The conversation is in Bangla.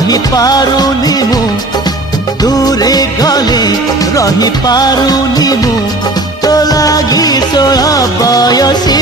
रही पारुनी मु दूरे गले रही पारुनी मु तो लागी 16 बयसी